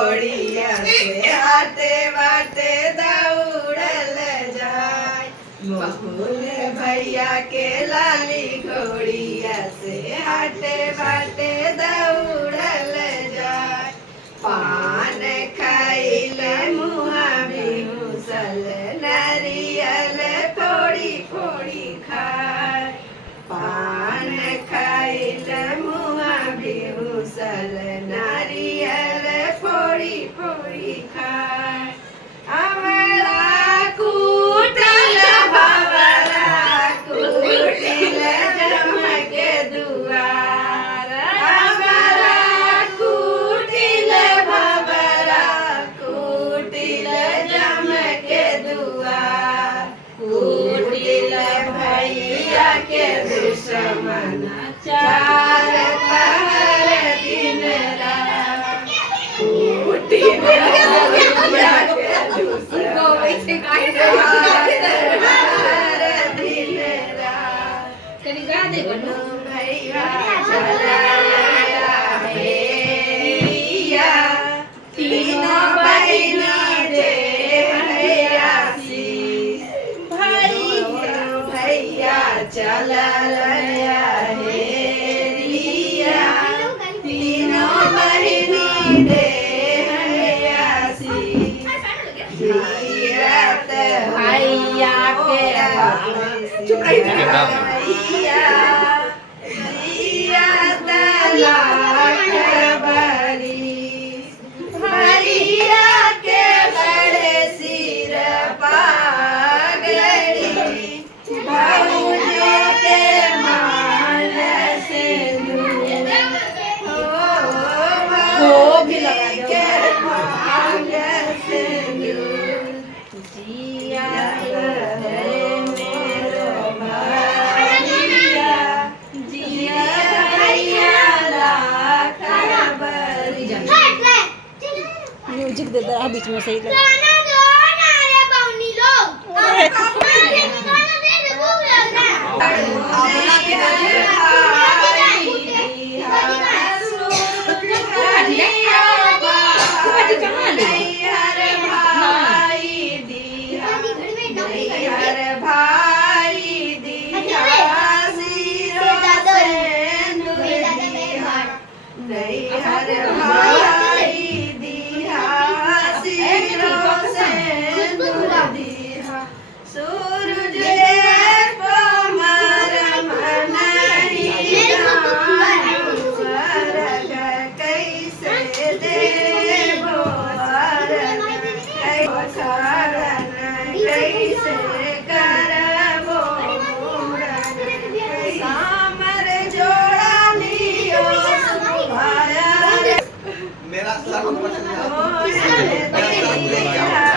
घोड़िया से आते बाटे दौड़ल जाय। बकुल भैया के लाली घोड़िया से आते बाटे दौड़ल जाय। पान खाइले मुहा बिहुसल नारियल फोड़ी फोड़ी खाय। पान खाइले मुहा बिहुसल नारियल फोड़ी फोड़ी खाय। हमरा कुटल भवरा कुटिल जमके दुआर। हमरा कुटिल भवरा कुटिल जमके दुआर। कुटिल भैया के दुश्मन चार पहर दिन रात। कुटिल भैया के दुश्मन चार दिन रात। भैया चलया हेरिया तीनों बहिनी दे भैया शीश। भैया चलया हेरिया तीनों बहिनी दे भैया शीश। जियत भैया के भैया जियत लाख बरिस। भैया के बड़े सिर पागड़ी। भौजों के मान से भौजी के मान से जिया है मेरो भैया जिया भैया लाख बरिस। म्यूजिक दे दे बीच में सही कर। सूरज देव मार मनरी स्वर्ग कैसे देवो शरण कैसे करबो सामर जोड़ा लियो भाया। मेरा सर